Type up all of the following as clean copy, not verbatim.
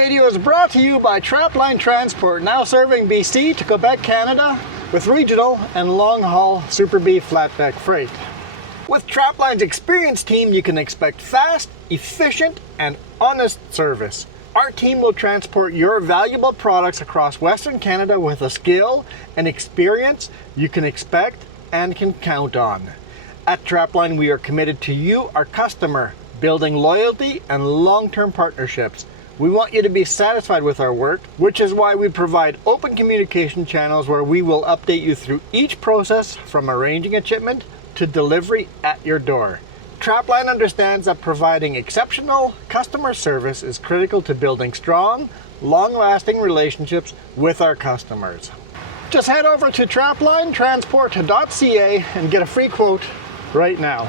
video is brought to you by Trapline Transport, now serving BC to Quebec, Canada, with regional and long-haul Super B flatbed freight. With Trapline's experienced team, you can expect fast, efficient, and honest service. Our team will transport your valuable products across Western Canada with a skill and experience you can expect and can count on. At Trapline, we are committed to you, our customer, building loyalty and long-term partnerships. We want you to be satisfied with our work, which is why we provide open communication channels where we will update you through each process from arranging a shipment to delivery at your door. Trapline understands that providing exceptional customer service is critical to building strong, long-lasting relationships with our customers. Just head over to traplinetransport.ca and get a free quote right now.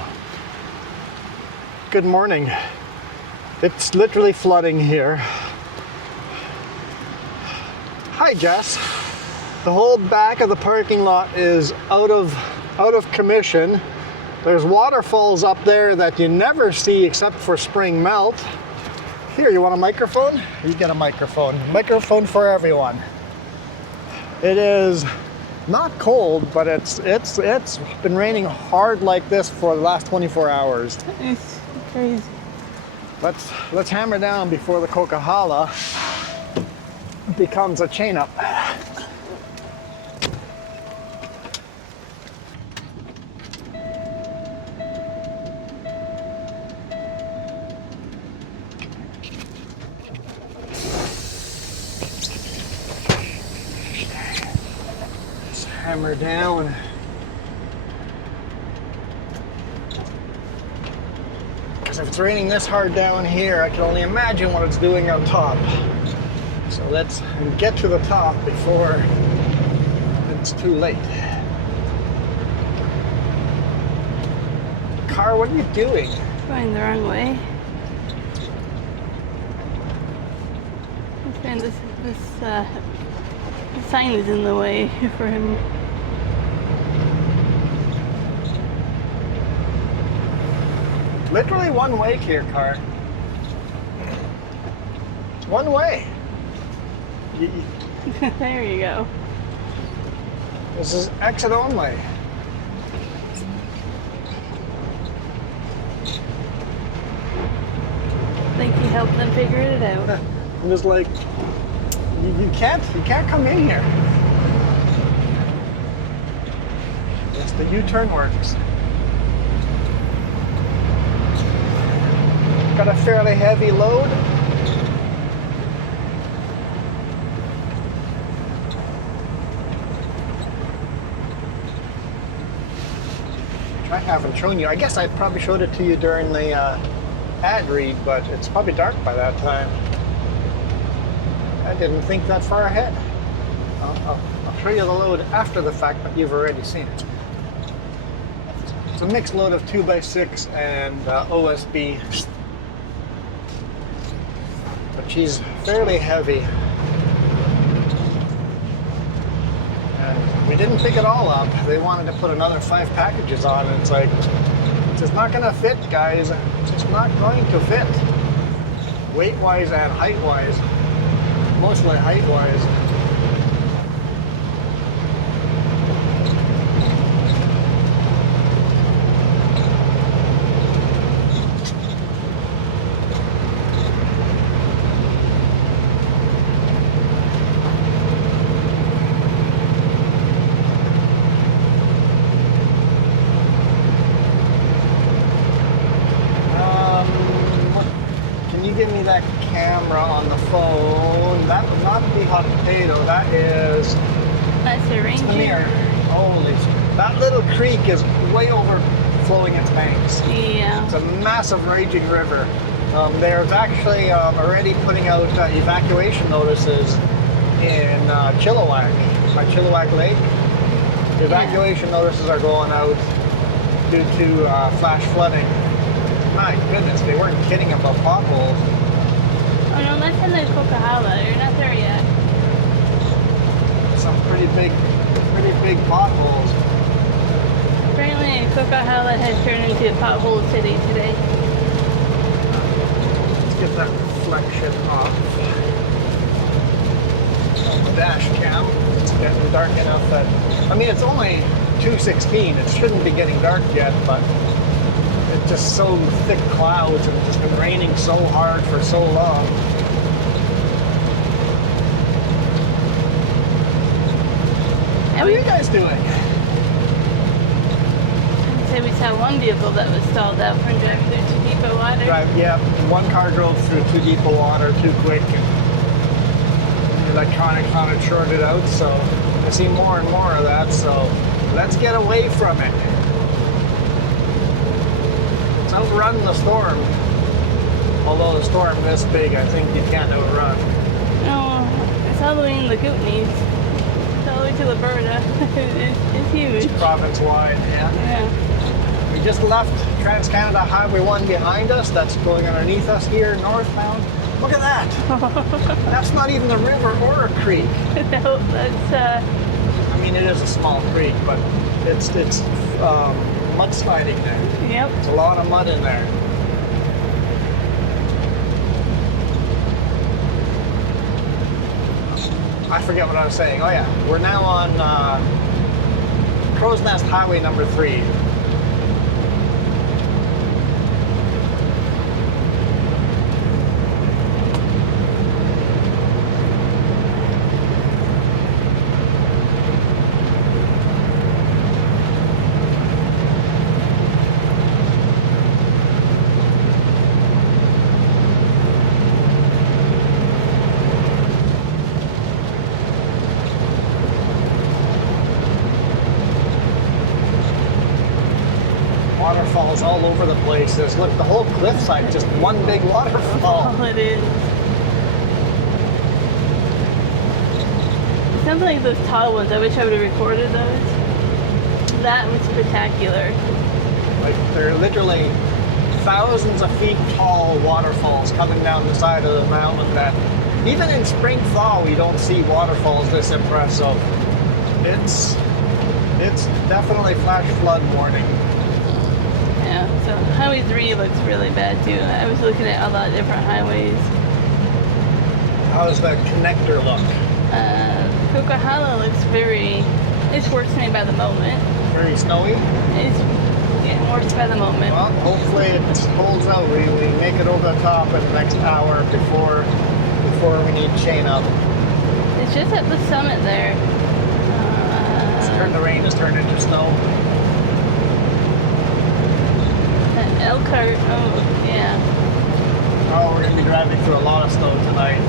Good morning. It's literally flooding here. Hi, Jess. The whole back of the parking lot is out of commission. There's waterfalls up there that you never see except for spring melt. Here, you want a microphone? You get a microphone. Microphone for everyone. It is not cold, but it's been raining hard like this for the last 24 hours. It's crazy. Let's hammer down before the COQUIHALLA becomes a chain up. Let's hammer down. If it's raining this hard down here, I can only imagine what it's doing on top. So let's get to the top before it's too late. Car, what are you doing? Going the wrong way. This sign is in the way for him. Literally one way here, car. One way. There you go. This is exit only. I think he helped them figure it out. I'm just like, you can't come in here. Yes, the U-turn works. Got a fairly heavy load. I haven't shown you. I guess I probably showed it to you during the ad read, but it's probably dark by that time. I didn't think that far ahead. I'll show you the load after the fact, but you've already seen it. It's a mixed load of 2x6 and OSB. But she's fairly heavy. And we didn't pick it all up. They wanted to put another 5 packages on, and it's like, it's just not gonna fit, guys. It's just not going to fit. Weight-wise and height-wise. Mostly height-wise. Give me that camera on the phone. That would not be hot potato. That is. That's a ranger. Holy! That little creek is way overflowing its banks. Yeah. It's a massive raging river. There's actually already putting out evacuation notices in Chilliwack, by Chilliwack Lake. The evacuation notices are going out due to flash flooding. My goodness, they weren't kidding about potholes. Oh no, that's in the COQUIHALLA. You're not there yet. Some pretty big potholes. Apparently, COQUIHALLA has turned into a pothole city today. Let's get that reflection off. the dash cam. It's getting dark enough that, I mean, it's only 2:16. It shouldn't be getting dark yet, but it's just so thick clouds and it's just been raining so hard for so long. How are you guys doing? So we saw one vehicle that was stalled out from driving through too deep of water. Yeah, one car drove through too deep of water too quick, and the electronics on it shorted out, so I see more and more of that, so let's get away from it. Let's outrun the storm. Although the storm this big, I think you can't outrun. No, it's all the way in the Kootenays. It's all the way to Alberta. It's huge. It's province-wide, yeah. Yeah. We just left Trans-Canada Highway 1 behind us. That's going underneath us here, northbound. Look at that. That's not even a river or a creek. No, that's I mean, it is a small creek, but it's mudsliding there. yep. There's a lot of mud in there. I forget what I was saying. Oh yeah, we're now on Crow's Nest Highway number 3. Waterfalls all over the place. There's, look, the whole cliffside, just one big waterfall. All it is. It sounds like those tall ones. I wish I would have recorded those. That was spectacular. Like, they're literally thousands of feet tall waterfalls coming down the side of the mountain that even in spring thaw we don't see waterfalls this impressive. It's definitely flash flood warning. Yeah, so Highway 3 looks really bad too. I was looking at a lot of different highways. How does that connector look? COQUIHALLA looks it's worsening by the moment. Very snowy? It's getting worse by the moment. Well, hopefully it holds out. We make it over the top in the next hour before we need chain up. It's just at the summit there. The rain has turned into snow. Elkhart, oh yeah. Oh, we're going to be driving through a lot of snow tonight.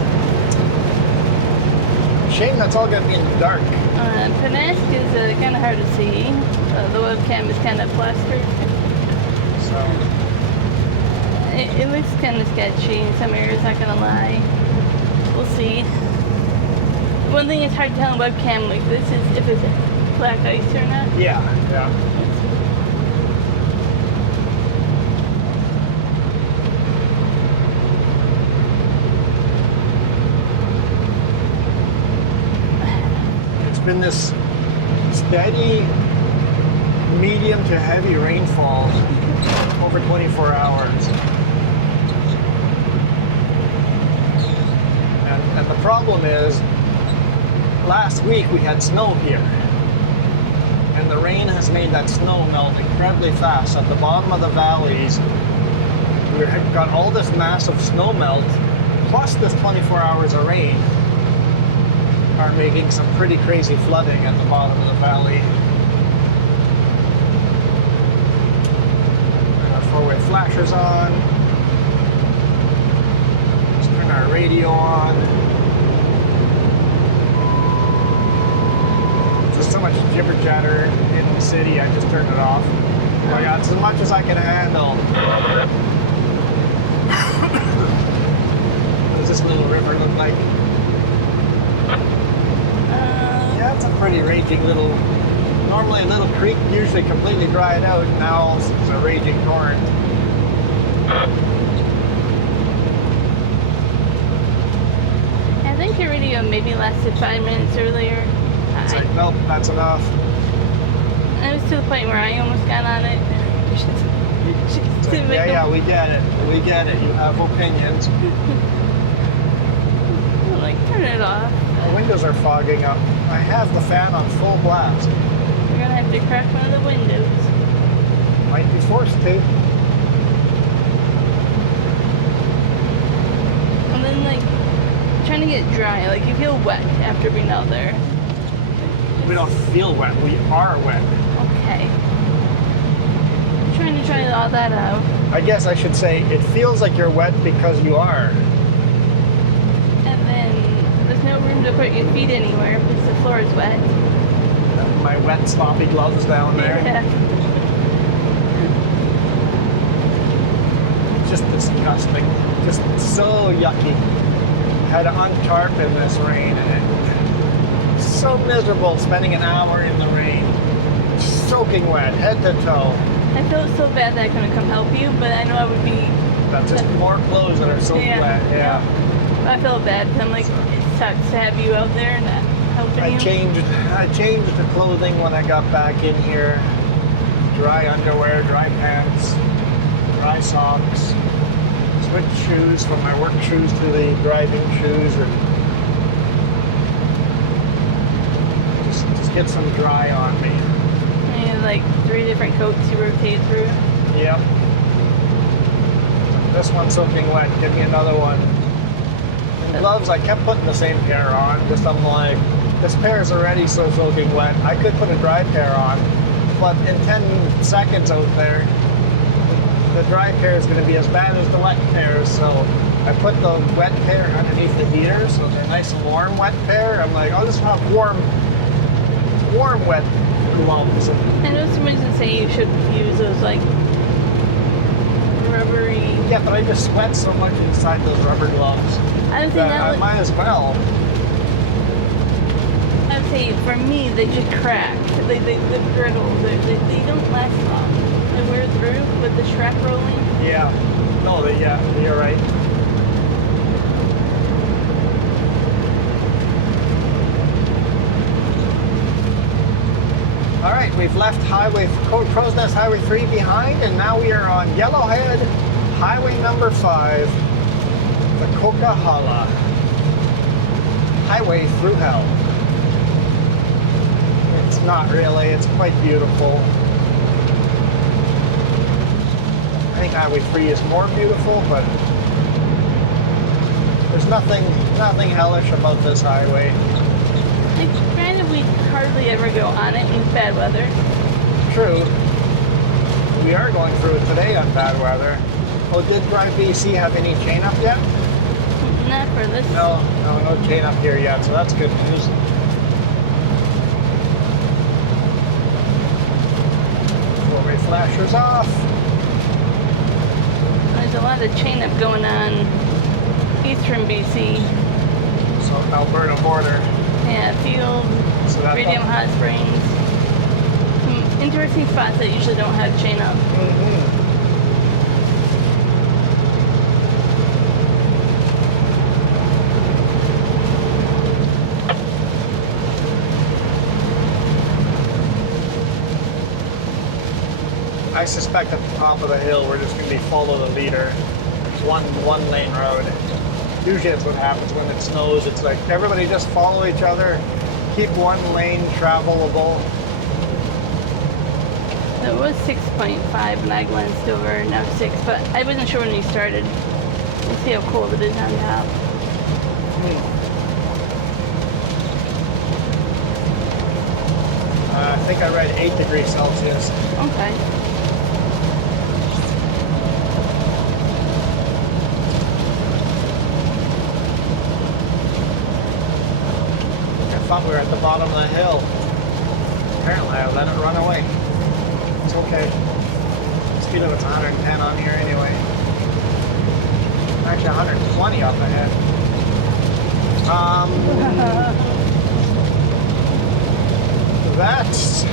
Shame that's all going to be in the dark. Penasque is kind of hard to see. The webcam is kind of plastered. So it looks kind of sketchy in some areas, not gonna lie. We'll see. One thing it's hard to tell on webcam like this is if it's black ice or not. yeah. It's been this steady, medium to heavy rainfall over 24 hours. And the problem is, last week we had snow here. And the rain has made that snow melt incredibly fast. At the bottom of the valleys, we've got all this massive snow melt, plus this 24 hours of rain, are making some pretty crazy flooding at the bottom of the valley. Our four-way flashers on. Let's turn our radio on. There's so much jibber jatter in the city, I just turned it off. I got as much as I can handle. What does this little river look like? Yeah, it's a pretty raging little, normally a little creek, usually completely dried out, now it's a raging torrent. I think your radio maybe lasted 5 minutes earlier. It's like, nope, that's enough. It was to the point where I almost got on it. It's like, yeah, we get it. We get it. You have opinions. Like, turn it off. The windows are fogging up. I have the fan on full blast. We're gonna have to crack one of the windows. Might be forced to. And then like trying to get dry, like you feel wet after being out there. We don't feel wet. We are wet. Okay. Trying to try all that out. I guess I should say it feels like you're wet because you are. And then there's no room to put your feet anywhere because the floor is wet. My wet sloppy gloves down there. Yeah. Just disgusting. Just so yucky. Had to untarp in this rain and it's so miserable spending an hour in the rain. Soaking wet, head to toe. I feel so bad that I couldn't come help you, but I know I would be. That's just more clothes that are soaking wet. Yeah. I feel bad because I'm like, it sucks to have you out there and not helping you. I changed the clothing when I got back in here. Dry underwear, dry pants, dry socks. Switch shoes from my work shoes to the driving shoes, and just get some dry on me. And you have like 3 different coats you rotate through. Yep. This one's soaking wet. Give me another one. And gloves, I kept putting the same pair on. Just I'm like, this pair is already so soaking wet. I could put a dry pair on, but in 10 seconds out there, the dry pair is going to be as bad as the wet pair. So I put the wet pair underneath the heater, so they're nice and warm wet pair. I'm like, I'll just have warm wet gloves. I know somebody's gonna say you should use those like rubbery. Yeah, but I just sweat so much inside those rubber gloves. I would say that I might as well. I would say for me they just crack. They brittle. They don't last long. They wear through with the strap rolling. Yeah. No, yeah, you're right. All right, we've left Crow's Nest Highway 3 behind, and now we are on Yellowhead, Highway number 5, the COQUIHALLA Highway through hell. It's not really, it's quite beautiful. I think Highway 3 is more beautiful, but there's nothing hellish about this highway. We hardly ever go on it with bad weather. True. We are going through it today on bad weather. Oh, did Drive BC have any chain up yet? Not for this. No chain up here yet, so that's good news. Four-way flashers off. There's a lot of chain up going on eastern BC. So Alberta border. Yeah, Field, So that's Radium Hot Springs. Some interesting spots that usually don't have chain up. I suspect at the top of the hill we're just going to be follow the leader. One lane road. Usually that's what happens when it snows. It's like everybody just follow each other, keep one lane travelable. It was 6.5 when I glanced over, now 6, but I wasn't sure when we started. We'll see how cold it is on top. I think I read 8 degrees Celsius. Okay. I thought we were at the bottom of the hill. Apparently I let it run away. It's okay. Speed limit's 110 on here anyway. Actually 120 up ahead. That's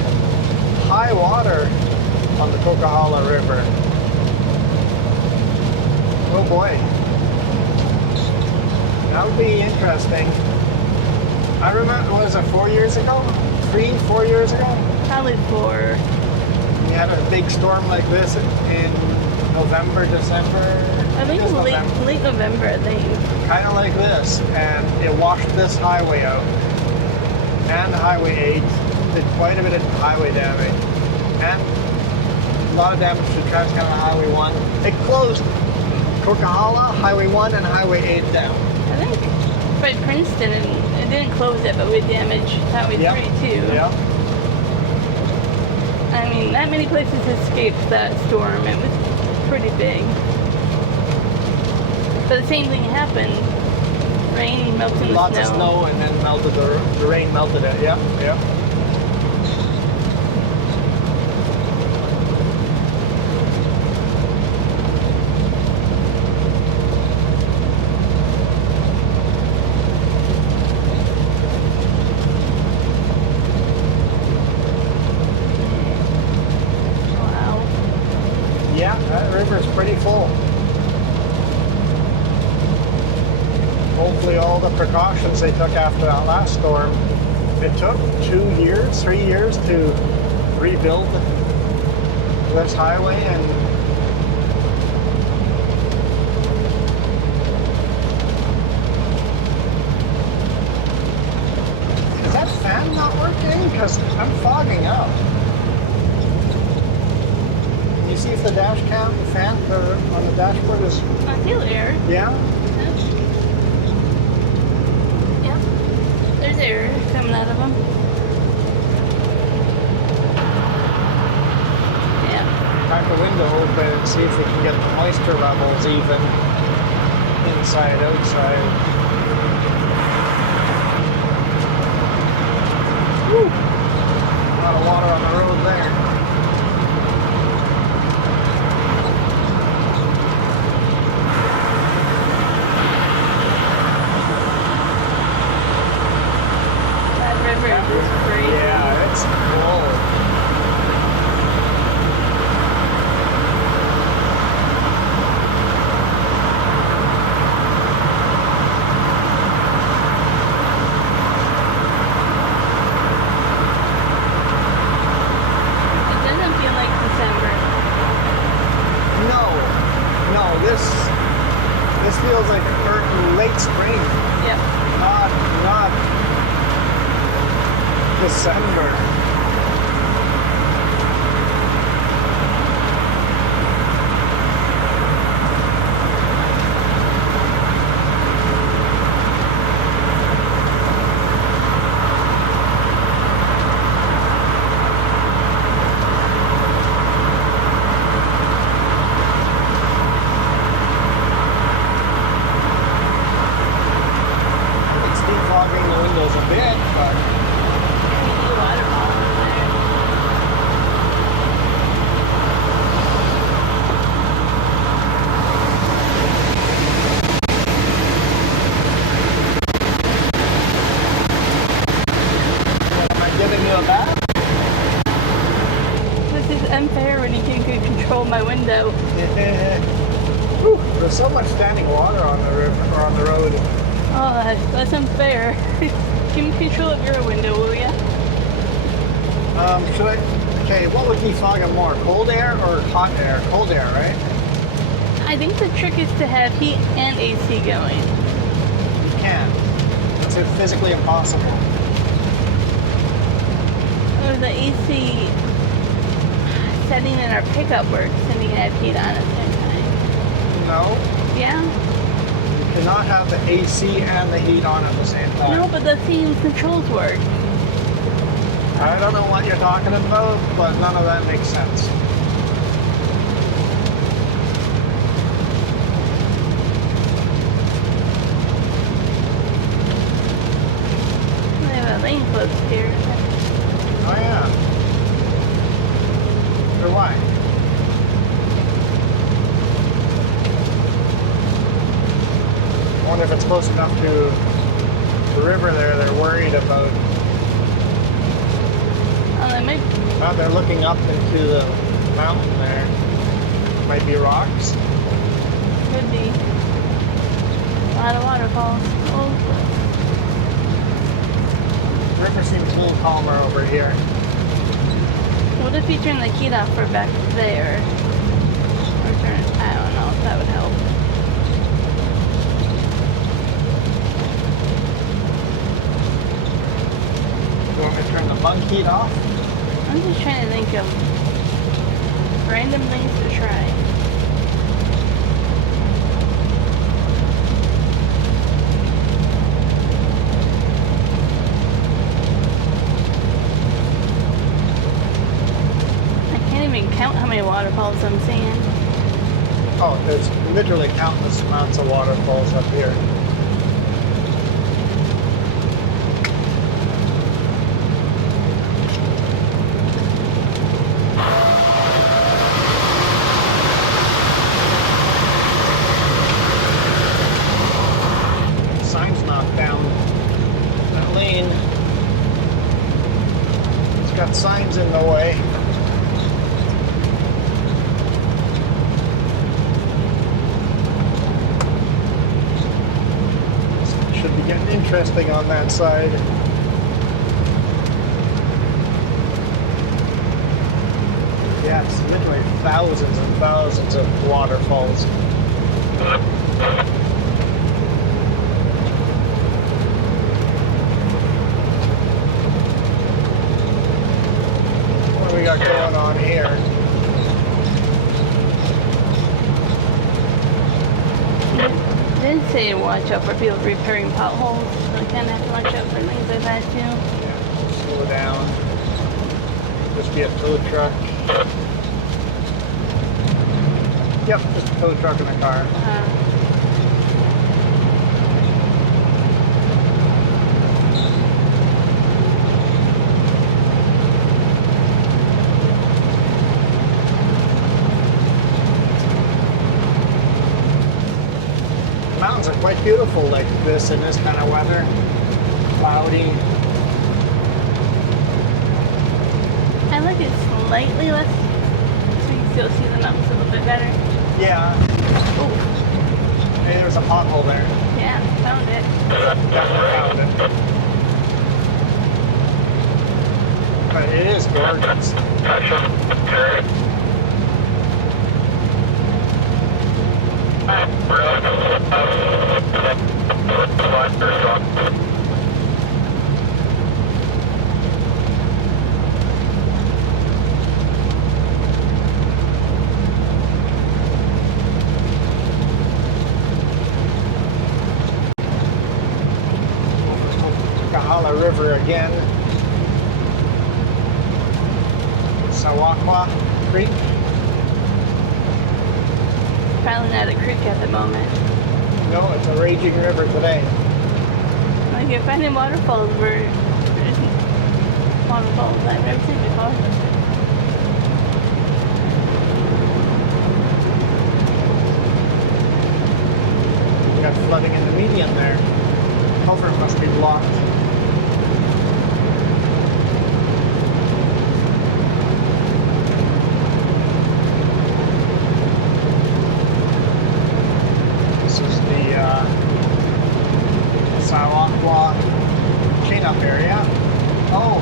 high water on the COQUIHALLA River. Oh boy. That would be interesting. I remember, what was it, 4 years ago? 4 years ago? Probably 4. We had a big storm like this in November, December. I think Just late November, I think. Kind of like this, and it washed this highway out. And Highway 8 did quite a bit of highway damage. And a lot of damage to Trans-Canada Highway 1. It closed COQUIHALLA, Highway 1, and Highway 8 down. I think by Princeton, and it didn't close it, but we damaged Highway 3 too. Yeah. I mean, not many places escaped that storm. It was pretty big. But the same thing happened. Rain melted the snow. Lots of snow and then melted the rain melted it. Yeah, yeah. Wow. Yeah, that river's pretty full. Hopefully all the precautions they took after that last storm, it took 3 years to rebuild this highway, and is that fan not working? Because I'm fogging up. Can you see if the dash cam fan on the dashboard is... I feel air. Yeah? Yep. There's air coming out of them. Yeah. Crack the window open and see if we can get the moisture levels even inside, outside. Woo! A lot of water on the road there. That river is crazy. Yeah, it's cool. It doesn't feel like December. No, this feels like late spring, Yep. not December. It's defogging the windows a bit, but We need a waterfall in there. am I giving you a bath? This is unfair when you can't control my window. Whew, there's so much standing water on the river or on the road. Oh, that's unfair. Give me control of your window, will ya? Should I? Okay, what would defog it more, cold air or hot air? Cold air, right? I think the trick is to have heat and AC going. You can. It's physically impossible. Or the AC setting in our pickup works and we can have heat on at the same time. No, Yeah? you cannot have the AC and the heat on at the same time. No, but the same controls work. I don't know what you're talking about, but none of that makes sense. They have a lane closed here. Oh yeah. For why? I wonder if it's close enough to the river there. They're worried about. Oh, they might. Oh, they're looking up into the mountain there. Might be rocks. Could be. A lot of waterfalls. Oh, The river seems a little calmer over here. what if you turn the heat off for back there? Or turn it, I don't know if that would help. Turn the bunk heat off. I'm just trying to think of random things to try. I can't even count how many waterfalls I'm seeing. Oh, there's literally countless amounts of waterfalls up here. Sign's knocked down. That lane, it's got signs in the way. Should be getting interesting on that side. Yeah, it's literally thousands and thousands of waterfalls. What do we got going on here? It did say watch out for people repairing potholes, so I kind of have to watch out for things like that too. Yeah, slow down. Just be a tow truck. Yep, just a tow truck in the car. Mountains are quite beautiful like this in this kind of weather. Cloudy. I like it slightly less, so you can still see the mountains a little bit better. Yeah. Oh, Hey, there's a pothole there. yeah, found it. Definitely found it. But it is gorgeous. COQUIHALLA River again. Sawakwa Creek. Probably not a creek at the moment. No, it's a raging river today. Like you're finding waterfalls where there's waterfalls I've never seen before. We got flooding in the median there. Culvert must be blocked. This is the Sawakwa cleanup area. Oh,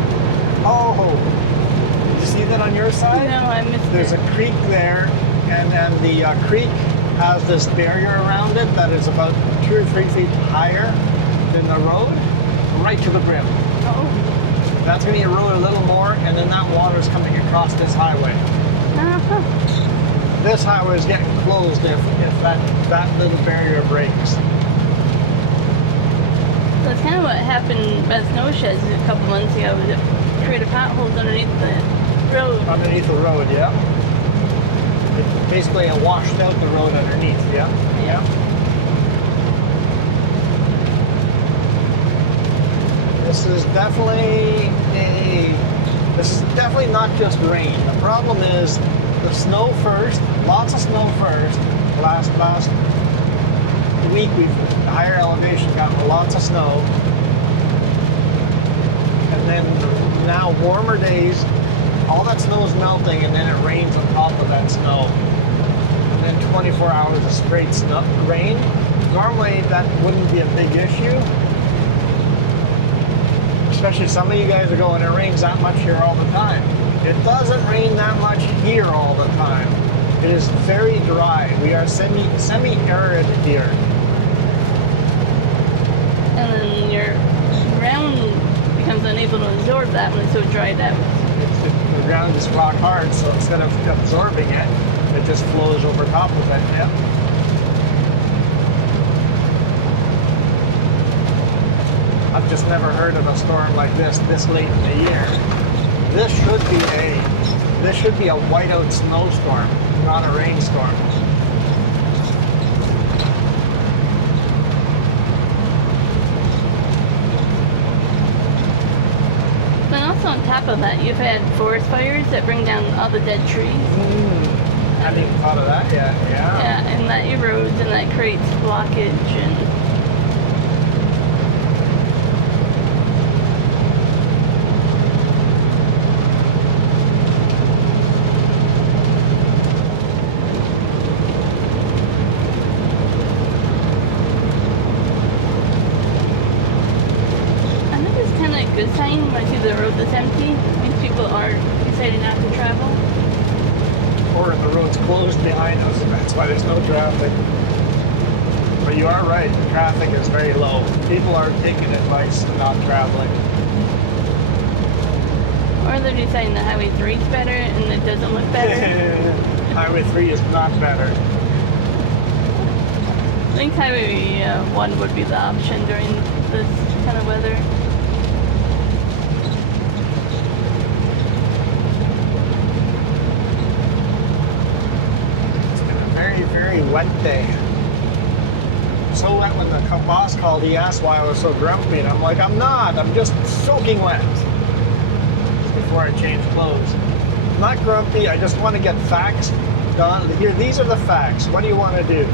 did you see that on your side? No, I missed There's it. a creek there, and then the creek has this barrier around it that is about 2 or 3 feet higher than the road, right to the brim. Oh. That's going to erode a little more, and then that water is coming across this highway. Uh-huh. This highway is getting closed if that little barrier breaks. That's kind of what happened at snow sheds a couple months ago. It created potholes underneath the road. Underneath the road, yeah. It basically washed out the road underneath, yeah. Yeah. This is definitely not just rain. The problem is the snow first, lots of snow first. Last week we've higher elevation gotten lots of snow. And then now warmer days, all that snow is melting and then it rains on top of that snow. And then 24 hours of straight snow, rain. Normally that wouldn't be a big issue. Especially some of you guys are going, it rains that much here all the time. It doesn't rain that much here all the time. It is very dry. We are semi-arid here. And then your ground becomes uneven able to absorb that when it's so dried out. The ground is rock hard, so instead of absorbing it, it just flows over top of it. Yeah. I've just never heard of a storm like this late in the year. This should be a whiteout snowstorm, not a rainstorm. And also on top of that, you've had forest fires that bring down all the dead trees. I hadn't even thought of that yet. Yeah. Yeah, and that erodes and that creates blockage and. Good sign when I see the road that's empty. Means people are deciding not to travel. Or the road's closed behind us, and that's why there's no traffic. But you are right, the traffic is very low. People are taking advice and not traveling. Or they're deciding that Highway 3 is better and it doesn't look better. Highway 3 is not better. I think Highway 1 would be the option during this kind of weather. Very wet day. So wet when the boss called, he asked why I was so grumpy, and I'm like, I'm not, I'm just soaking wet. Before I change clothes. I'm not grumpy, I just want to get facts done. Here, these are the facts. What do you want to do?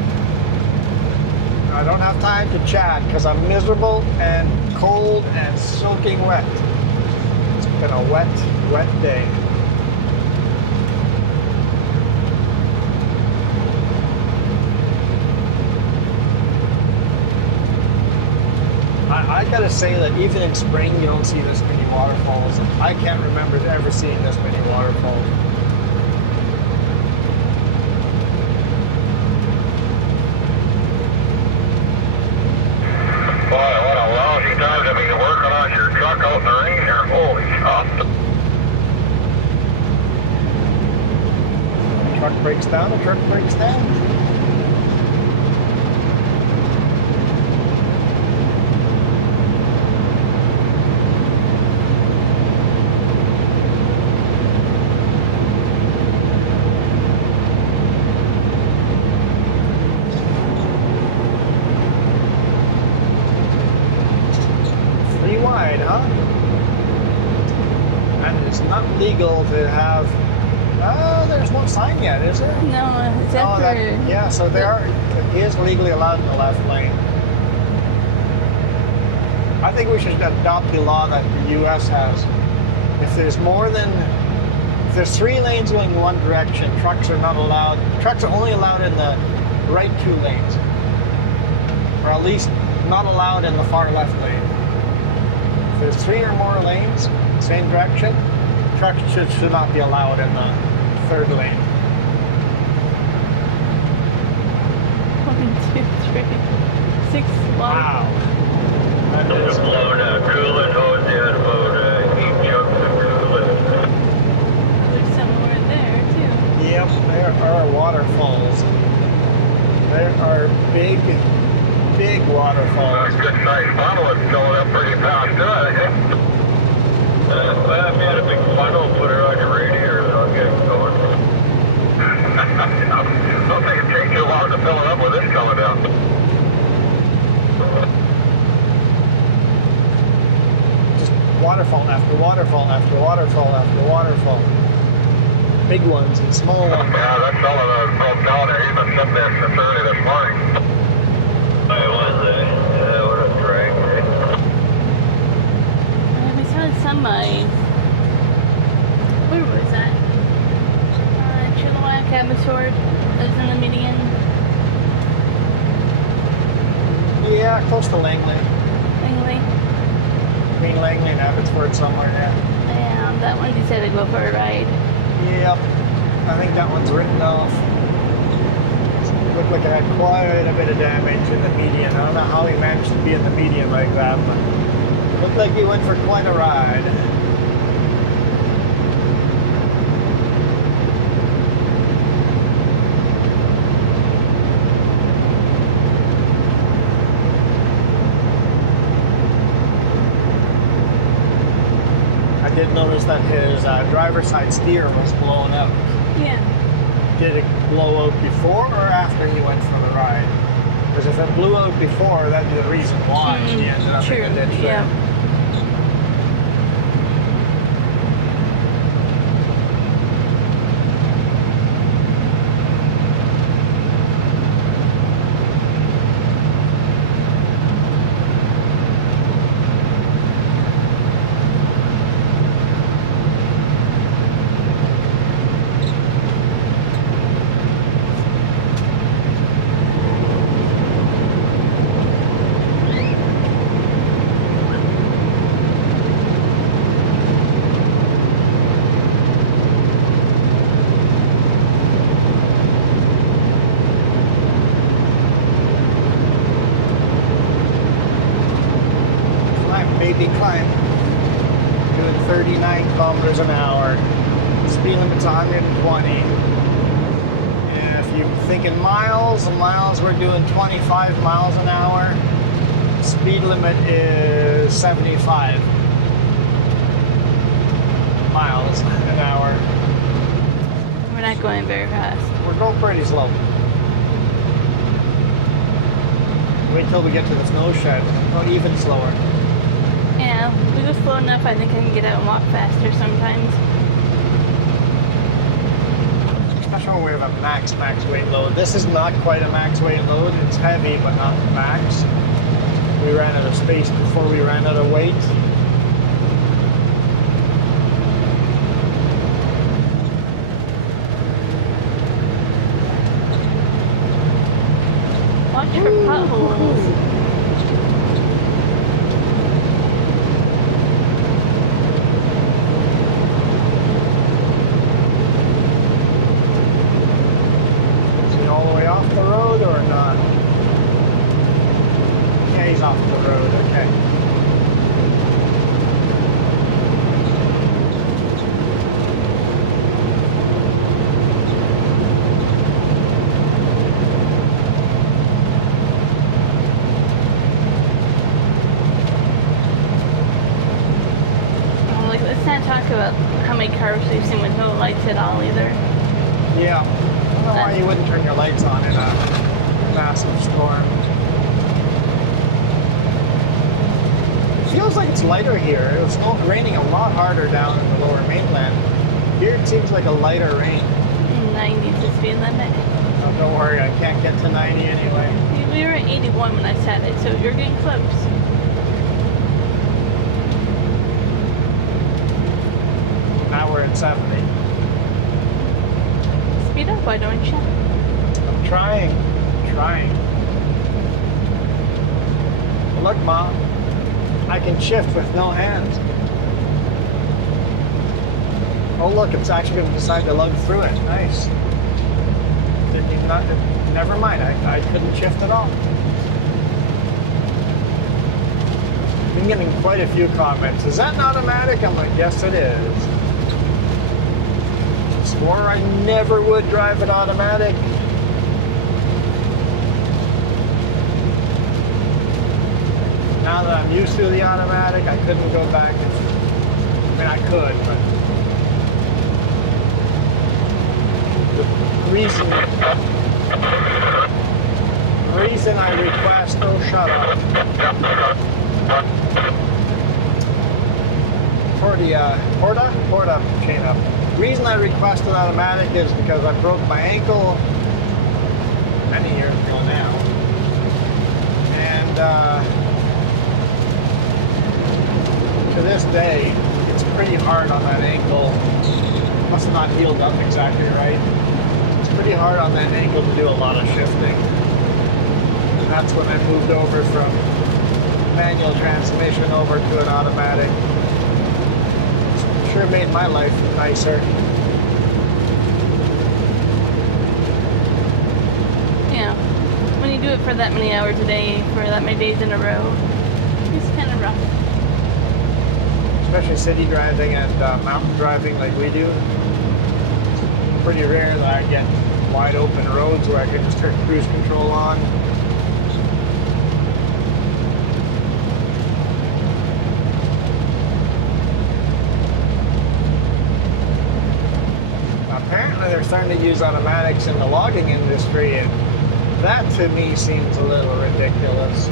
I don't have time to chat because I'm miserable and cold and soaking wet. It's been a wet day. I gotta say that even in spring, you don't see this many waterfalls. I can't remember ever seeing this many waterfalls. Boy, what a lousy time to be working on your truck out in the rain here. Holy cow. A truck breaks down, a truck breaks down. And it's not legal to have. There's no sign yet, is there? No, it's after. Yeah, so it is legally allowed in the left lane. I think we should adopt the law that the U.S. has. If there's if there's 3 lanes going one direction, trucks are not allowed. Trucks are only allowed in the right 2 lanes, or at least not allowed in the far left lane. If there's 3 or more lanes, same direction, trucks should not be allowed in the 3rd lane. 1, 2, 3, 6. Wow. That is blown coolant hose in about heat chunks of coolant. There's somewhere there too. Yep, there are waterfalls. There are big waterfalls. That's a good size funnel. It's filling up pretty fast, too. Well, if you had a big funnel, put it on your radiator, and I'll get it going. I don't think it takes too long to fill it up with this coming down. Just waterfall after waterfall after waterfall after waterfall. Big ones and small ones. Yeah, that fella that broke down there, he's been sitting there since early this morning. I was what a drag, right? We saw a semi. Where was that? Chilliwack, Abbotsford. That was in the median. Yeah, close to Langley. Langley. Between Langley and Abbotsford somewhere, yeah. Yeah, that one decided to go for a ride. Yep. I think that one's written off. Looked like it had quite a bit of damage in the median. I don't know how he managed to be in the median like that, but Looked like you went for quite a ride. I did notice that his driver's side steer was blown out. Yeah. Did it blow out before or after he went for the ride? Because if it blew out before, that'd be the reason why he ended up True. in the ditch there. Yeah. Baby climb, doing 39 kilometers an hour. Speed limit's 120. And if you're thinking miles, we're doing 25 miles an hour. Speed limit is 75 miles an hour. We're not going very fast. We're going pretty slow. Wait till we get to the snow shed. Go even slower. Yeah, we go slow enough, I think I can get out and walk faster sometimes. Especially when we have a max weight load. This is not quite a max weight load. It's heavy, but not max. We ran out of space before we ran out of weight. Watch for potholes. Off the road or not? Yeah, he's off the road, okay. Like, let's not talk about how many cars we've seen with no lights at all either. Yeah. I don't know why you wouldn't turn your lights on in a massive storm. It feels like it's lighter here. It was raining a lot harder down in the lower mainland. Here it seems like a lighter rain. 90 is the speed limit. Oh, don't worry, I can't get to 90 anyway. We were at 81 when I sat it, so you're getting close. Now we're at 70. Speed up, why don't you? I'm trying. Look, Mom. I can shift with no hands. Oh, look, it's actually going to decide to lug through it. Nice. Never mind, I couldn't shift at all. Been getting quite a few comments. Is that an automatic? I'm like, yes, it is. Swore I never would drive an automatic. Now that I'm used to the automatic, I couldn't go back. I mean, I could, but the reason I request, oh, shut up. Porta chain up. The reason I requested automatic is because I broke my ankle many years ago now. And to this day, it's pretty hard on that ankle. Must not healed up exactly right. It's pretty hard on that ankle to do a lot of shifting. And that's when I moved over from manual transmission over to an automatic. Sure made my life nicer. Yeah. When you do it for that many hours a day, for that many days in a row, it's kind of rough. especially city driving and mountain driving like we do. It's pretty rare that I get wide open roads where I can just turn cruise control on. Apparently they're starting to use automatics in the logging industry, and that to me seems a little ridiculous.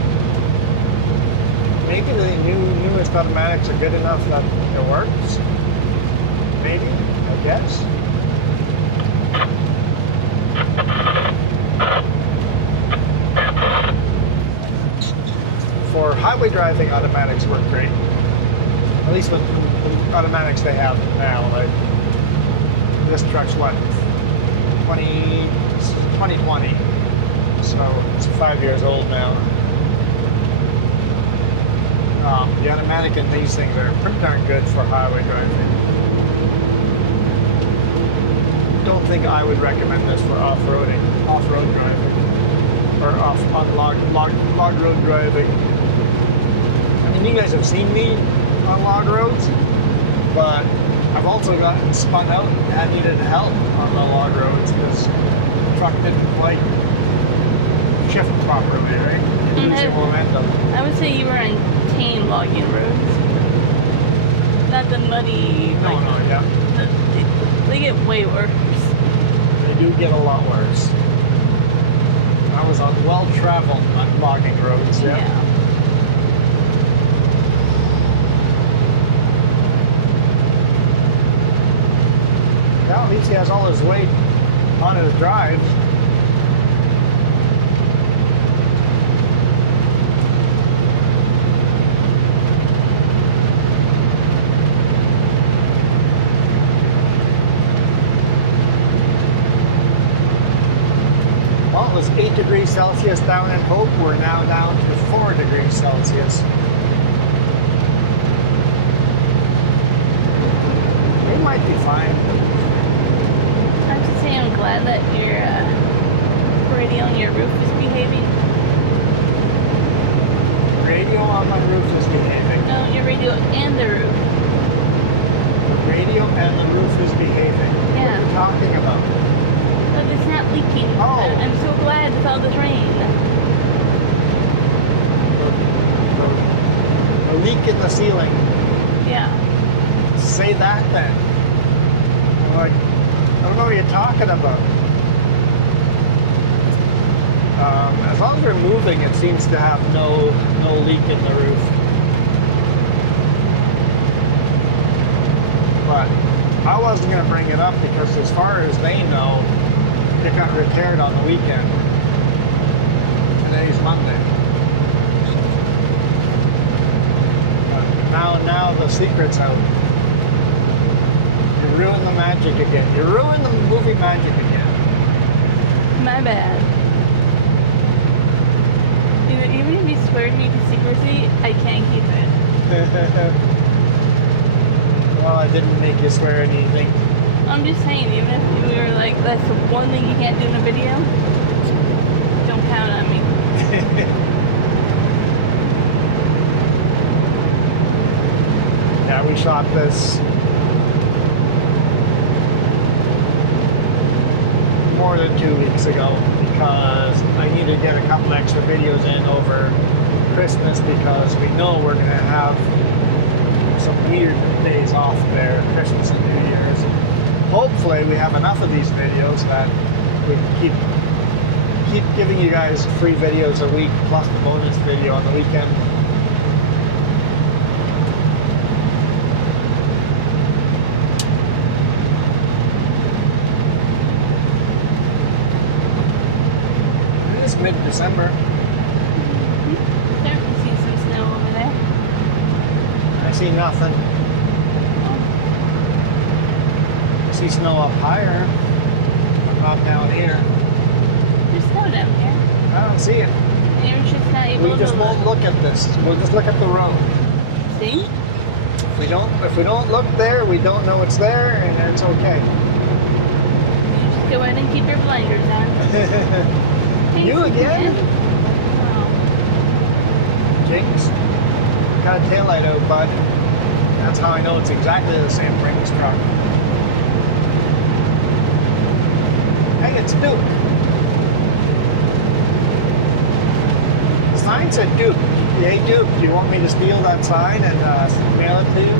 Maybe the newest automatics are good enough that it works. Maybe, I guess. For highway driving, automatics work great. At least with the automatics they have now. Like this truck's what, 2020, so it's 5 years old now. The automatic in these things are pretty darn good for highway driving. Don't think I would recommend this for off-road driving, or on log road driving. I mean, you guys have seen me on log roads, but I've also gotten spun out and needed help on the log roads because the truck didn't quite shift properly, right? You lose your momentum. I would say you were on tame logging roads. Not the muddy. No, yeah. They get way worse. They do get a lot worse. I was on well-traveled logging roads, yeah. Well, at least he has all his weight on his drive. Well, it was 8 degrees Celsius down in Hope. We're now down to 4 degrees Celsius. They might be fine. I have to say I'm glad that your radio on your roof is behaving. Radio on my roof is behaving. No, your radio and the roof. The radio and the roof is behaving. Yeah. What are you talking about? But it's not leaking. Oh. I'm so glad with all this rain. A leak in the ceiling. Yeah. Say that then. Like, I don't know what you're talking about. As long as we're moving, it seems to have no leak in the roof. But I wasn't going to bring it up because as far as they know, it got repaired on the weekend. Today's Monday. But now the secret's out. You ruined the magic again. You ruined the movie magic again. My bad. Even if you swear to me to secrecy, I can't keep it. Well, I didn't make you swear anything. I'm just saying, even if we were like, that's the one thing you can't do in a video, don't count on me. Yeah, we shot this more than 2 weeks ago because I needed to get a couple extra videos in over Christmas because we know we're going to have some weird days off there, Christmas and New Year's. Hopefully we have enough of these videos that we can keep giving you guys free videos a week plus the bonus video on the weekend. It is mid-December. Starting to see some snow over there. I see nothing. I see snow up higher, but not down here. There's snow down here. I don't see it. You're just not able We to just won't look at this. We'll just look at the road. See? If we don't look there, we don't know it's there, and it's okay. You just go ahead and keep your blinders on. Hey, You again? Wow. Jinx. Got a taillight out, bud. That's how I know it's exactly the same Brinks truck. Hey, it's Duke. The sign said Duke. Hey, Duke, do you want me to steal that sign and mail it to you?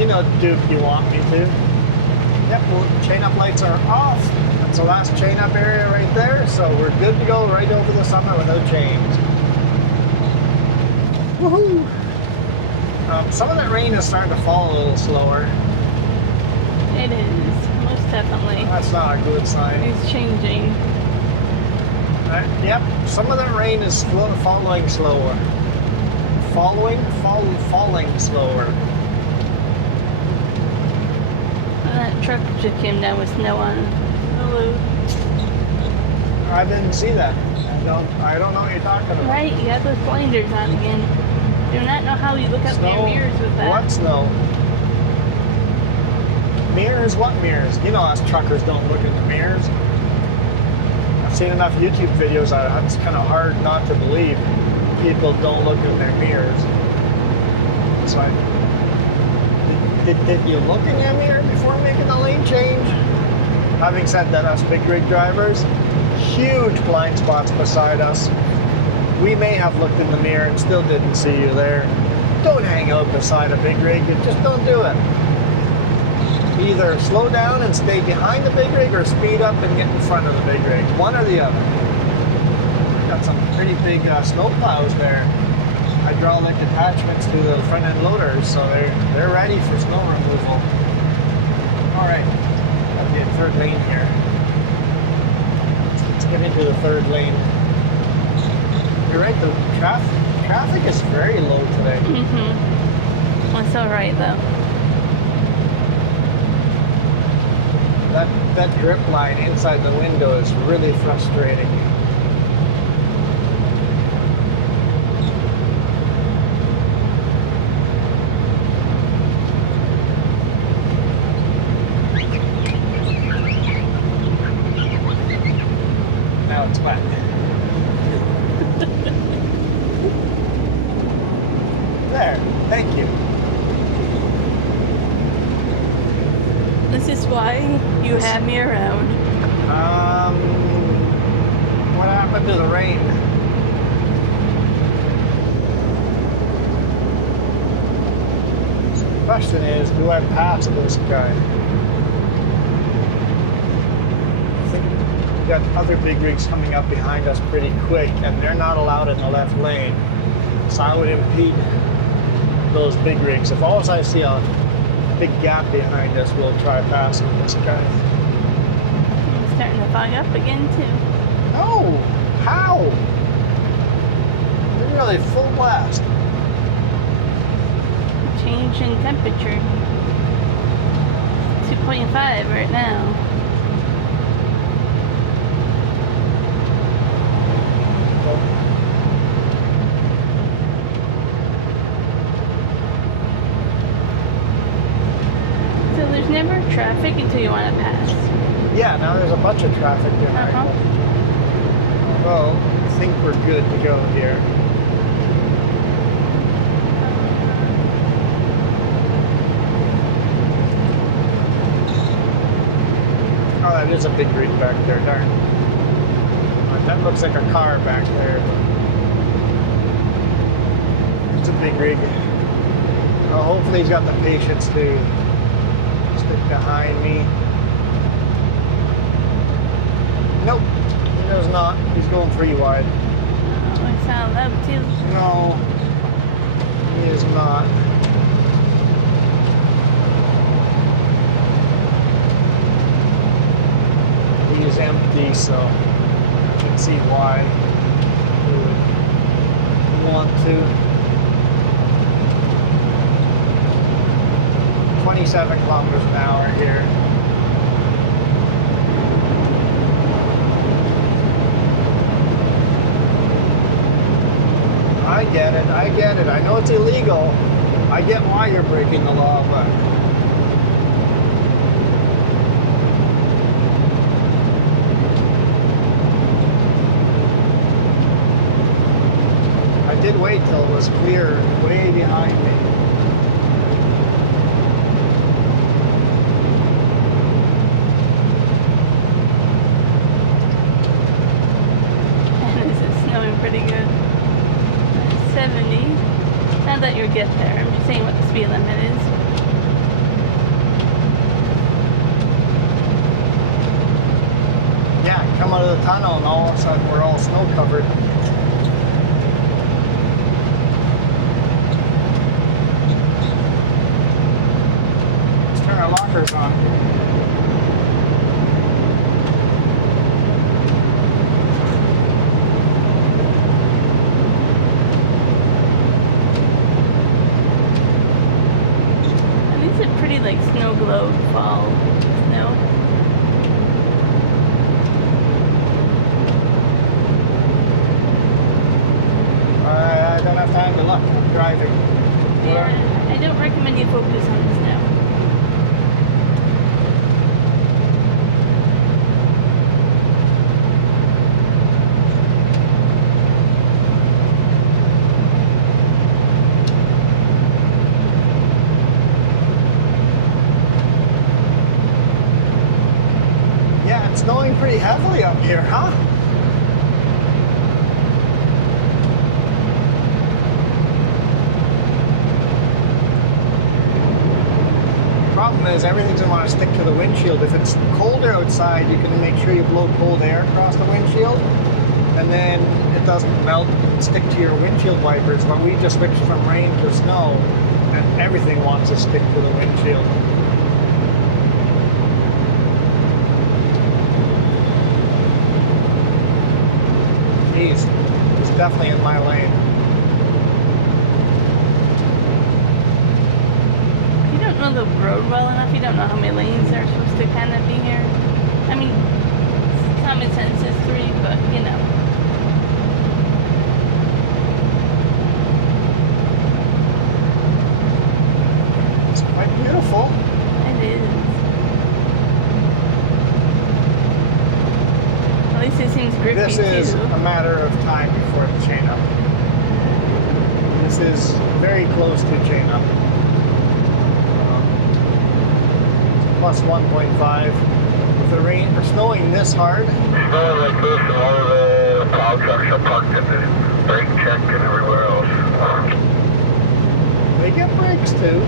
You know, Duke, you want me to. Yep, well, chain up lights are off. That's the last chain up area right there, so we're good to go right over the summer with no chains. Woohoo! Some of that rain is starting to fall a little slower. It is, most definitely. That's not a good sign. It's changing. Yep, some of that rain is falling slower. Falling slower. And that truck just came down with snow on the load. I didn't see that. I don't know what you're talking about. Right, you got those blinders on again. Do not know how you look up in your mirrors with that. What snow? Mirrors? What mirrors? You know us truckers don't look in the mirrors. I've seen enough YouTube videos that it's kind of hard not to believe people don't look in their mirrors. It's like, did you look in your mirror before making the lane change? Having said that, us big rig drivers, huge blind spots beside us. We may have looked in the mirror and still didn't see you there. Don't hang out beside a big rig, just don't do it. Either slow down and stay behind the big rig or speed up and get in front of the big rig. One or the other. Got some pretty big snow plows there. Hydraulic attachments to the front end loaders, so they're ready for snow removal. Alright, that'll be a third lane here. Let's get into the third lane. You're right, the traffic is very low today. Mm-hmm. That's alright though. That drip line inside the window is really frustrating. Now it's wet. There, thank you. This is why you have me around. What happened to the rain? So the question is, do I pass this guy? I think we got other big rigs coming up behind us pretty quick, and they're not allowed in the left lane. So I would impede those big rigs. If all I see a big gap behind us, we'll try passing this guy. It's starting to fog up again too. No! How? They're really full blast. Change in temperature. 2.5 right now. So there's never traffic until you want to pass. Yeah, now there's a bunch of traffic behind us. Well, I think we're good to go here. Oh, that is a big rig back there, darn. That looks like a car back there. It's a big rig. Well, hopefully he's got the patience to stick behind me. Nope, he does not. He's going 3 wide. Oh, I sound loud too. No, he is not. He is empty, so I can see why he would want to. 27 kilometers an hour here. I get it, I get it. I know it's illegal. I get why you're breaking the law, but I did wait till was clear way behind me. And this is snowing pretty good. 70. Not that you'll get there, I'm just saying what the speed limit is. Yeah, come out of the tunnel and all of a sudden we're all snow covered. Let's turn our lockers on. And these are pretty like snow globe fall snow. I don't have time to look. I'm driving. Yeah, I don't recommend you focus on the snow. Yeah, it's snowing pretty heavily up here, huh? Problem is everything's going to want to stick to the windshield. If it's colder outside, you can make sure you blow cold air across the windshield, and then it doesn't melt and stick to your windshield wipers. But we just switched from rain to snow, and everything wants to stick to the windshield. Jeez, it's definitely in my lane. You don't know the road well enough, you don't know how many lanes are supposed to kind of be here. I mean, common sense is 3, but you know. It's quite beautiful. It is. At least it seems grippy This is too. a matter of time before the chain up. This is very close to chain up. Plus 1.5. With the rain or snowing this hard. Snowing like this and all of the plow trucks are parked at the brake check and everywhere else. They get brakes too.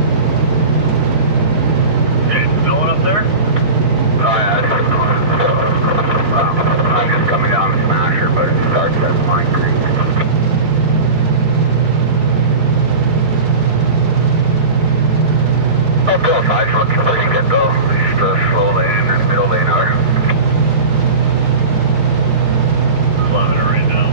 Hey, snowing up there? Oh yeah, it's I'm just coming down the Smasher, but it starts at Mine Creek. Up to the side's looking pretty good though. Just slow lane and middle lane are. Loving it right now.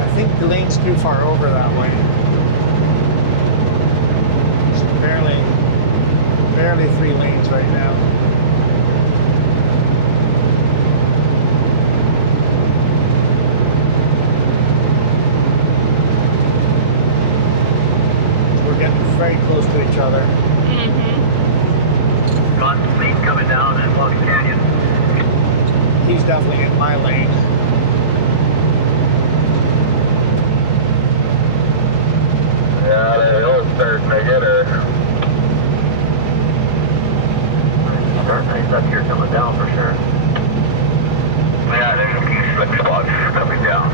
I think the lane's too far over that way. It's barely 3 lanes right now. Getting very close to each other. Got speed coming down in Long Canyon. He's definitely in my lane. Yeah, the hill's starting to get her. Starting things up here coming down for sure. Yeah, there's a few slick spots coming down.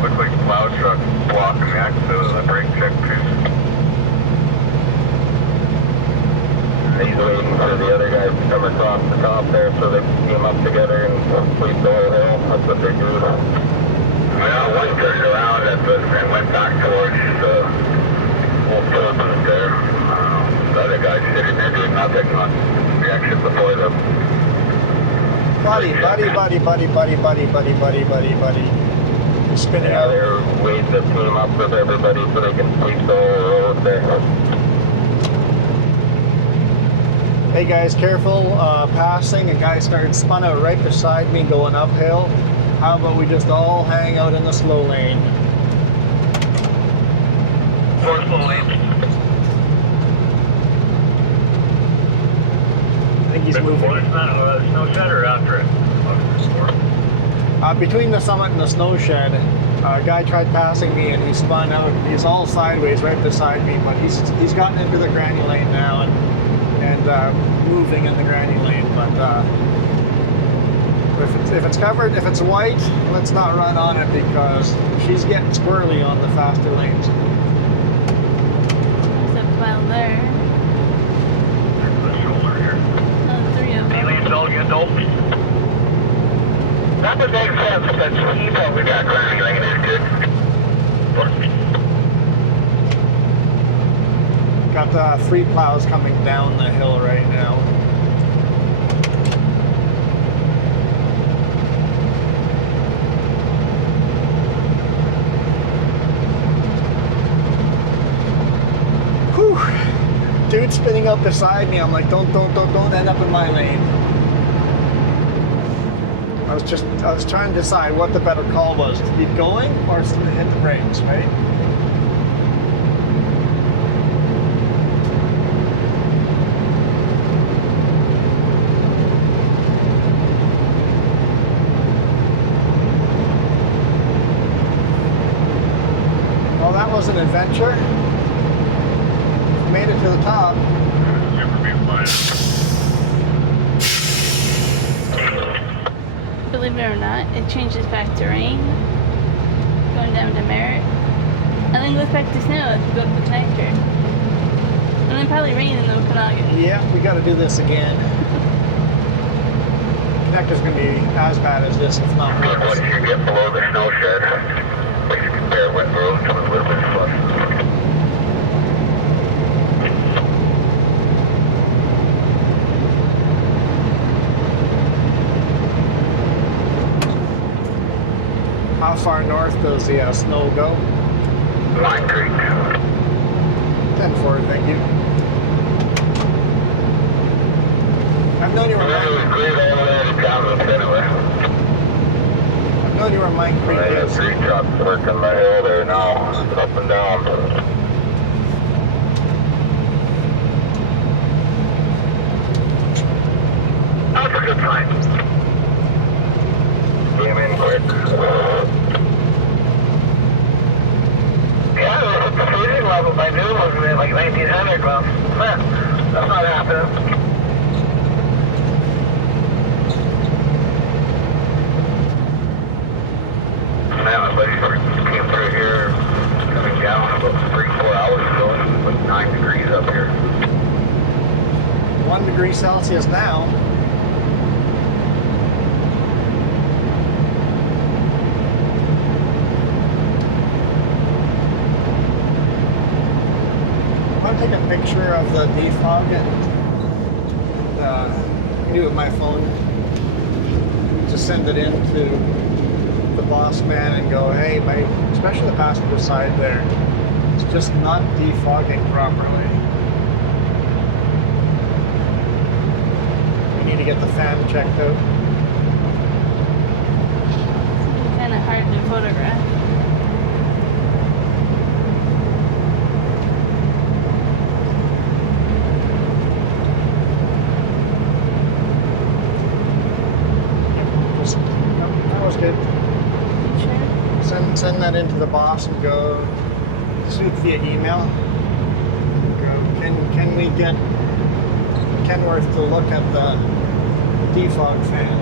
Looks like plow truck blocking the access to the brake check too. He's waiting for the other guys to come across the top there so they can team up together and sweep the whole hill. That's what they do. Well, one turned around at the, and went back towards the old building there. The other guy's sitting there doing nothing on the exit before them. Buddy. Spinning Yeah, out. they're waiting to team up with everybody so they can sweep the whole road there. Hey guys, careful passing. A guy started spun out right beside me going uphill. How about we just all hang out in the slow lane? Four slow lanes. I think he's moving. Before it's not a snow shed or after it? Between the summit and the snow shed, a guy tried passing me and he spun out. He's all sideways right beside me, but he's gotten into the granny lane now and moving in the granny lane. But if it's covered, if it's white, let's not run on it because she's getting squirrely on the faster lanes. There's a pile there. There's the shoulder here. Oh, 3 of them. Lanes all get old. That would make sense, but he probably got granny lane is good. Got 3 plows coming down the hill right now. Whew. Dude spinning up beside me. I'm like, don't end up in my lane. I was trying to decide what the better call was, to keep going or to hit the brakes, right? Well, that was an adventure. Made it to the top. Believe it or not, it changes back to rain, going down to Merritt, and then goes back to snow if you go to the connector. And then probably rain in the Okanagan. Yeah, we got to do this again. Connector's going to be as bad as this, if not Once worse. you get below the snow shed, we can compare what roads to a little bit flush. How far north does the snow go? Line Creek. 10-4, thank you. I've known you were Mine Creek is. 3 trucks working the hill there now, up and down. That's a good time. Came in quick. Yeah, the freezing level by noon was like 1900, well, that's not happening. Man, my buddy came through here, coming down about 3-4 hours ago, and it was like 9 degrees up here. 1 degree Celsius now. I'm going to take a picture of the defog and do it with my phone. Just send it in to the boss man and go, hey, especially the passenger side there, it's just not defogging properly. We need to get the fan checked out. Kind of hard to photograph. That was good. Sure. Send that into the boss and go, shoot via email. Go, can we get Kenworth to look at the defog fan?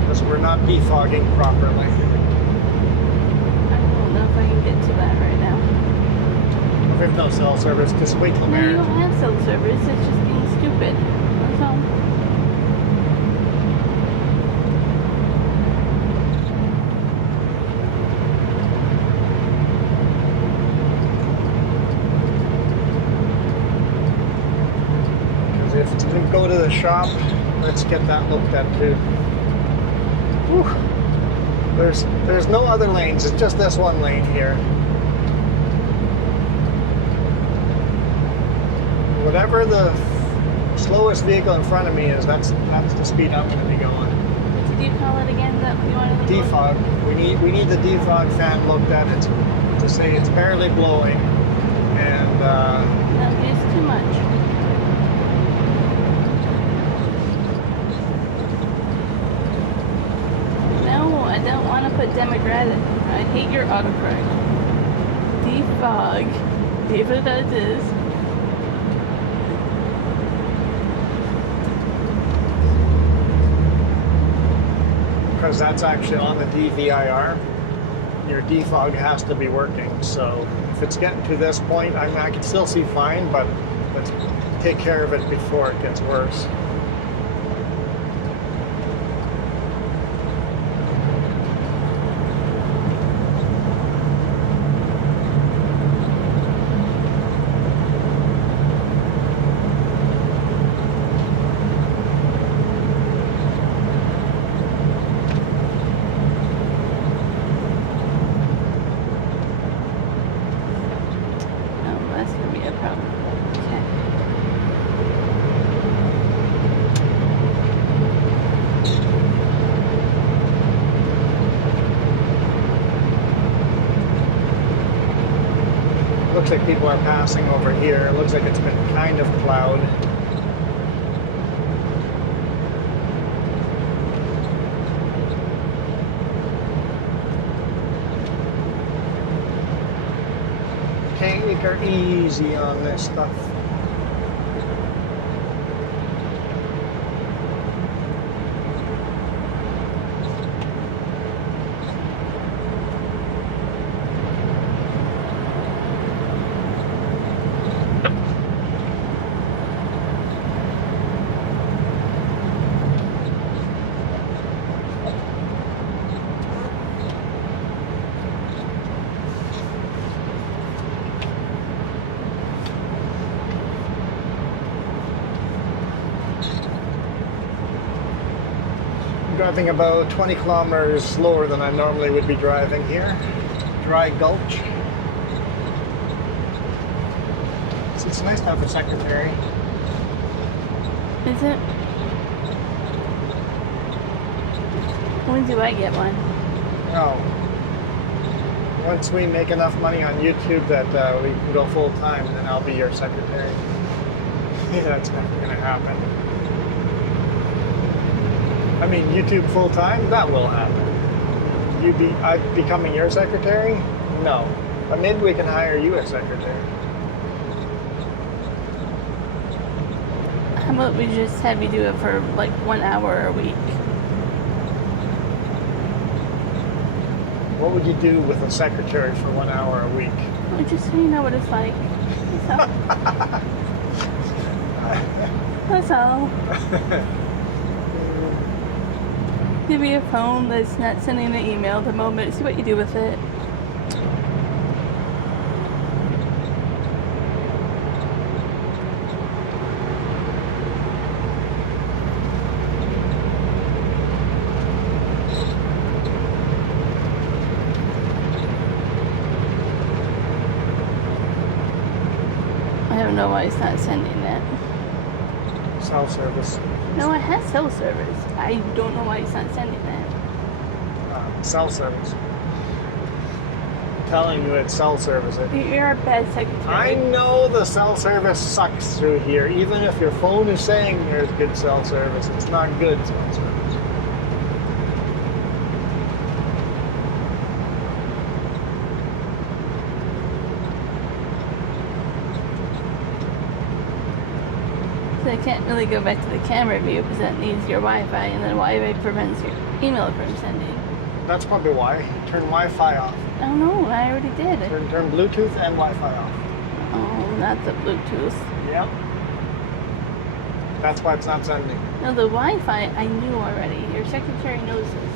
Because we're not defogging properly. I don't know if I can get to that right now. If we have no cell service, just wait till No, you Merritt. don't have cell service. It's just being stupid. That's all. Because if it's going to go to the shop, let's get that looked at too. Whew. There's no other lanes. It's just this one lane here. Whatever the Slowest vehicle in front of me is that's the speed I'm going to be going. What did you call it again? That you wanted to look for? Defog. We need the defog fan looked at. It's to say it's barely blowing, and No, it's too much. No, I don't want to put democratic. I hate your autocorrect. Defog. If it does this. because that's actually on the DVIR, your defog has to be working. So if it's getting to this point, I can still see fine, but let's take care of it before it gets worse. Looks like people are passing over here. It looks like it's been kind of plowed. Take her easy on this stuff. Driving about 20 kilometers slower than I normally would be driving here. Dry Gulch. It's nice to have a secretary. Is it? When do I get one? No. Once we make enough money on YouTube that we can go full time, then I'll be your secretary. Yeah, that's never gonna happen. I mean, YouTube full time, that will happen. I becoming your secretary? No. But maybe we can hire you as secretary. How about we just have you do it for like 1 hour a week? What would you do with a secretary for 1 hour a week? Well, just so you know what it's like. That's all. Give me a phone that's not sending an email at the moment. See what you do with it. I don't know why it's not sending that. Cell service. No, it has cell service. I don't know why it's not sending that. Cell service. I'm telling you, it's cell service. You're a bad secretary. I know the cell service sucks through here. Even if your phone is saying there's good cell service, it's not good cell service. So I can't really go back to the camera view because that needs your Wi-Fi, and then Wi-Fi prevents your email from sending. That's probably why. Turn Wi-Fi off. Oh no, I already did. Turn Bluetooth and Wi-Fi off. Oh, not the Bluetooth. Yep. That's why it's not sending. No, the Wi-Fi I knew already. Your secretary knows this.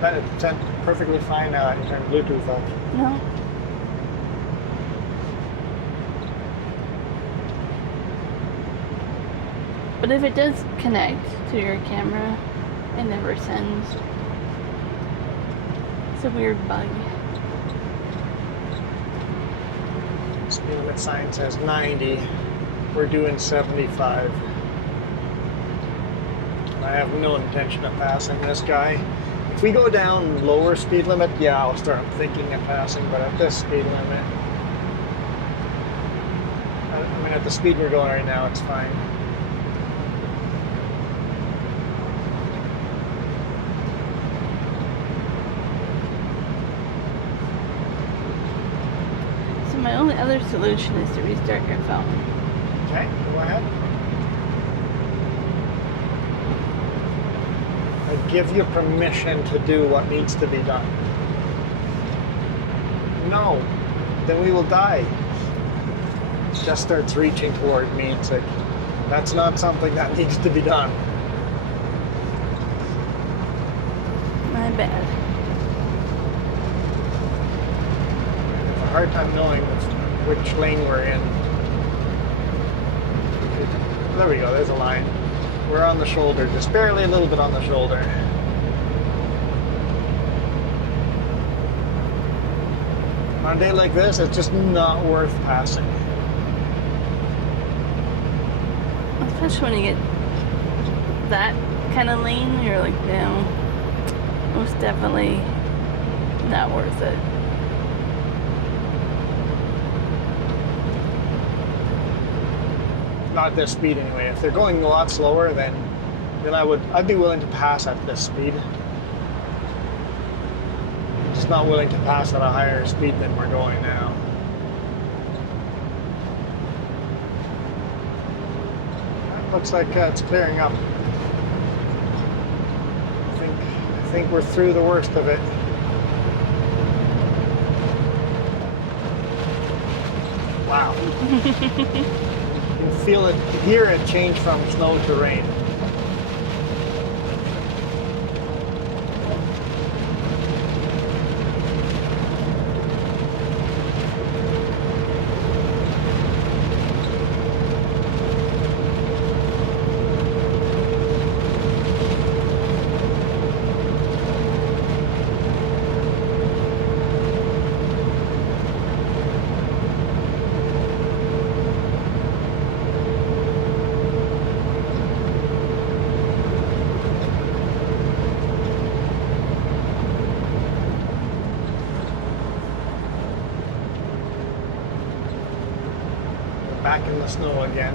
That it sent perfectly fine now. I can turn Bluetooth off. No. But if it does connect to your camera, it never sends. It's a weird bug. Speed limit sign says 90. we're doing 75. I have no intention of passing this guy. If we go down lower speed limit, yeah, I'll start thinking of passing, but at this speed limit, I mean, at the speed we're going right now, it's fine. So my only other solution is to restart your phone. Okay, go ahead. I give you permission to do what needs to be done. No, then we will die. Just starts reaching toward me. It's like, that's not something that needs to be done. My bad. I have a hard time knowing which lane we're in. There we go, there's a line. We're on the shoulder, just barely a little bit on the shoulder. On a day like this, it's just not worth passing. Especially when you get that kind of lane, you're like, no, most definitely not worth it. Not at this speed anyway. If they're going a lot slower, then I'd be willing to pass at this speed. I'm just not willing to pass at a higher speed than we're going now. Looks like it's clearing up. I think we're through the worst of it. Wow. You can feel it, hear it change from snow to rain. Back in the snow again.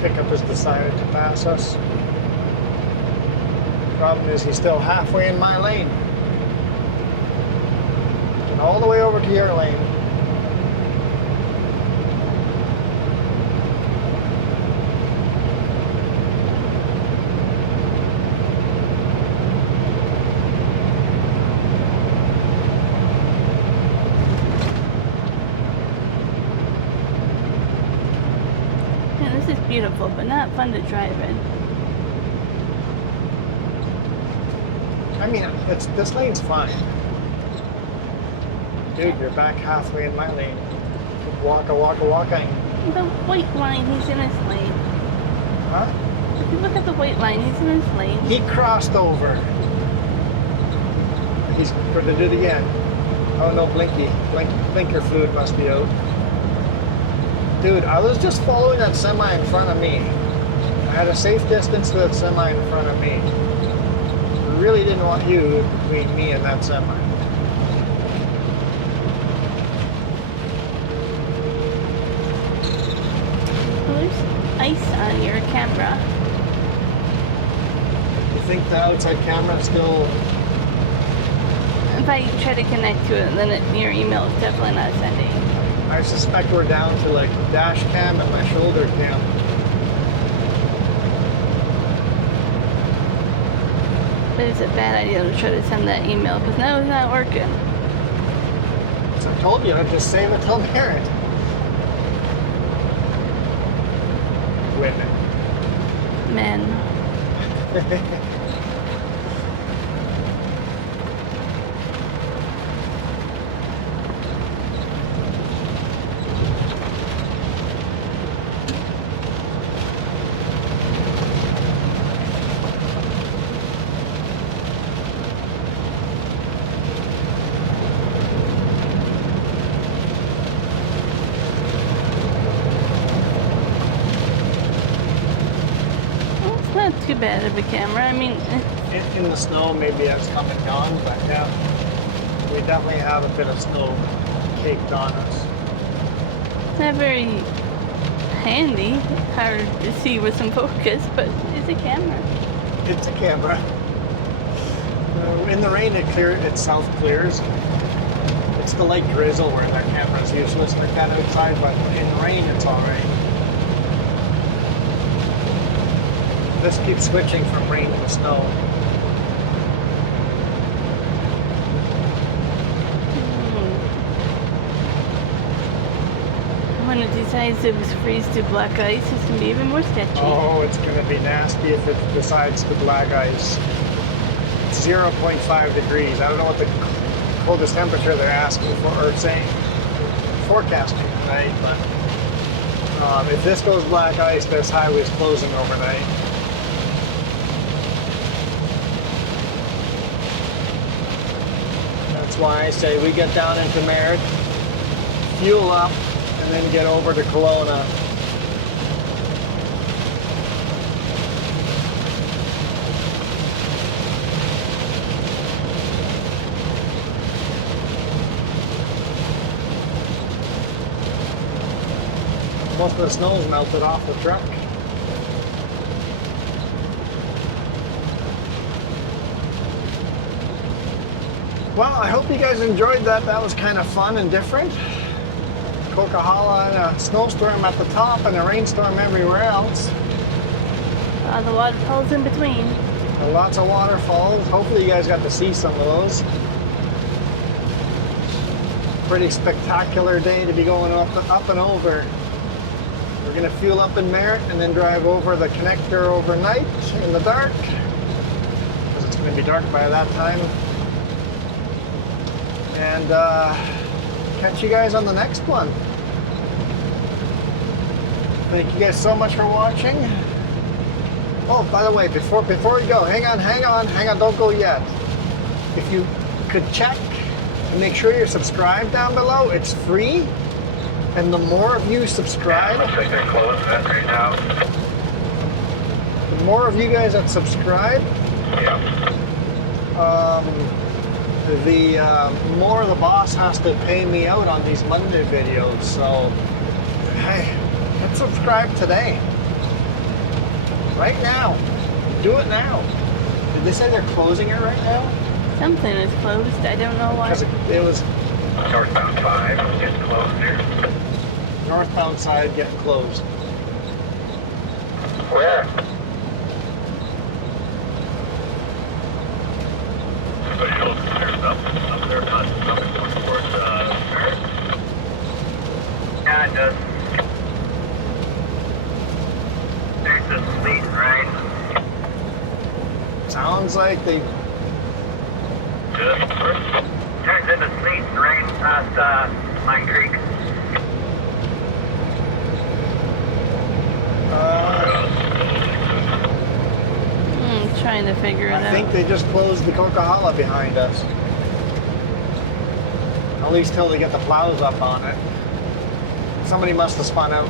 Pickup has decided to pass us. Problem is he's still halfway in my lane. And all the way over to your lane. Beautiful, but not fun to drive in. I mean, this lane's fine. Dude, you're back halfway in my lane. Waka, waka, waka. The white line, he's in his lane. Huh? If you look at the white line, he's in his lane. He crossed over. He's going to do it again. Oh no, blinker fluid must be out. Dude, I was just following that semi in front of me. I had a safe distance to that semi in front of me. I really didn't want you between me and that semi. Oh, there's ice on your camera. You think the outside camera still... If I try to connect to it, then your email is definitely not sending. I suspect we're down to like dash cam and my shoulder cam. But it's a bad idea to try to send that email because now it's not working. So I told you, I'd just save it till merit. Women. Men. bad of a camera. I mean, In the snow, maybe it's come and gone, but yeah, we definitely have a bit of snow caked on us. it's not very handy, hard to see with some focus, but it's a camera. It's a camera. In the rain, it self-clears. It's the light drizzle where that camera's useless in the cat outside, but in the rain, it's all right. This keeps switching from rain to snow. When it decides to freeze to black ice, it's going to be even more sketchy. Oh, it's going to be nasty if it decides to black ice. It's 0.5 degrees. I don't know what the coldest temperature they're asking for, or saying, forecasting tonight, but if this goes black ice, this highway's closing overnight. That's why I say we get down into Merritt, fuel up, and then get over to Kelowna. Most of the snow's melted off the truck. Well, I hope you guys enjoyed that. That was kind of fun and different. Coquihalla and a snowstorm at the top and a rainstorm everywhere else. The waterfalls in between. And lots of waterfalls. Hopefully you guys got to see some of those. Pretty spectacular day to be going up and over. We're going to fuel up in Merritt and then drive over the connector overnight in the dark, because it's going to be dark by that time. And catch you guys on the next one. Thank you guys so much for watching. Oh, by the way, before we go, hang on, don't go yet. If you could check and make sure you're subscribed down below, it's free. And the more of you subscribe, the more of you guys that subscribe, the more the boss has to pay me out on these Monday videos. So, hey, let's subscribe today. Right now. Do it now. Did they say they're closing it right now? Something is closed. I don't know why. Because it was Northbound 5 getting closed here. northbound side getting closed. Where? So you don't there's up there not coming towards Merritt? Yeah, it does. There's the sleet rain. Sounds like they. Turns into sleet and rain past Mine Creek. Trying to figure it out. I think they just closed the Coquihalla behind us. At least till they get the plows up on it. Somebody must have spun out.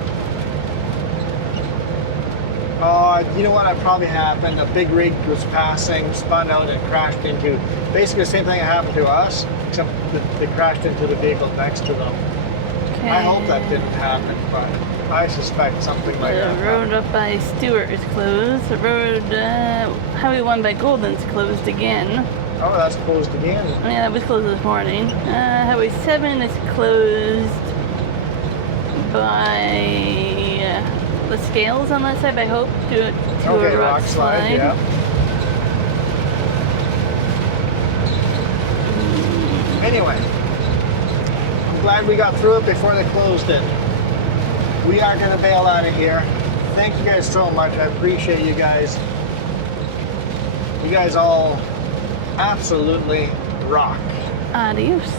You know what? That probably happened. A big rig was passing, spun out, and crashed into. Basically, the same thing happened to us, except that they crashed into the vehicle next to them. Okay. I hope that didn't happen, but I suspect something like that. The road up by Stewart is closed. The road, Highway 1 by Golden's closed again. Oh, that's closed again. Yeah, that was closed this morning. Highway 7 is closed by the scales on that side, by Hope, to Okay, a rock slide. yeah. Anyway, I'm glad we got through it before they closed it. We are going to bail out of here. Thank you guys so much. I appreciate you guys. You guys all absolutely rock. Adios.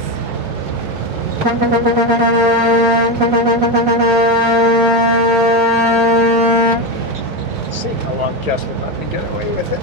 Let's see how long Jess will let me get away with it.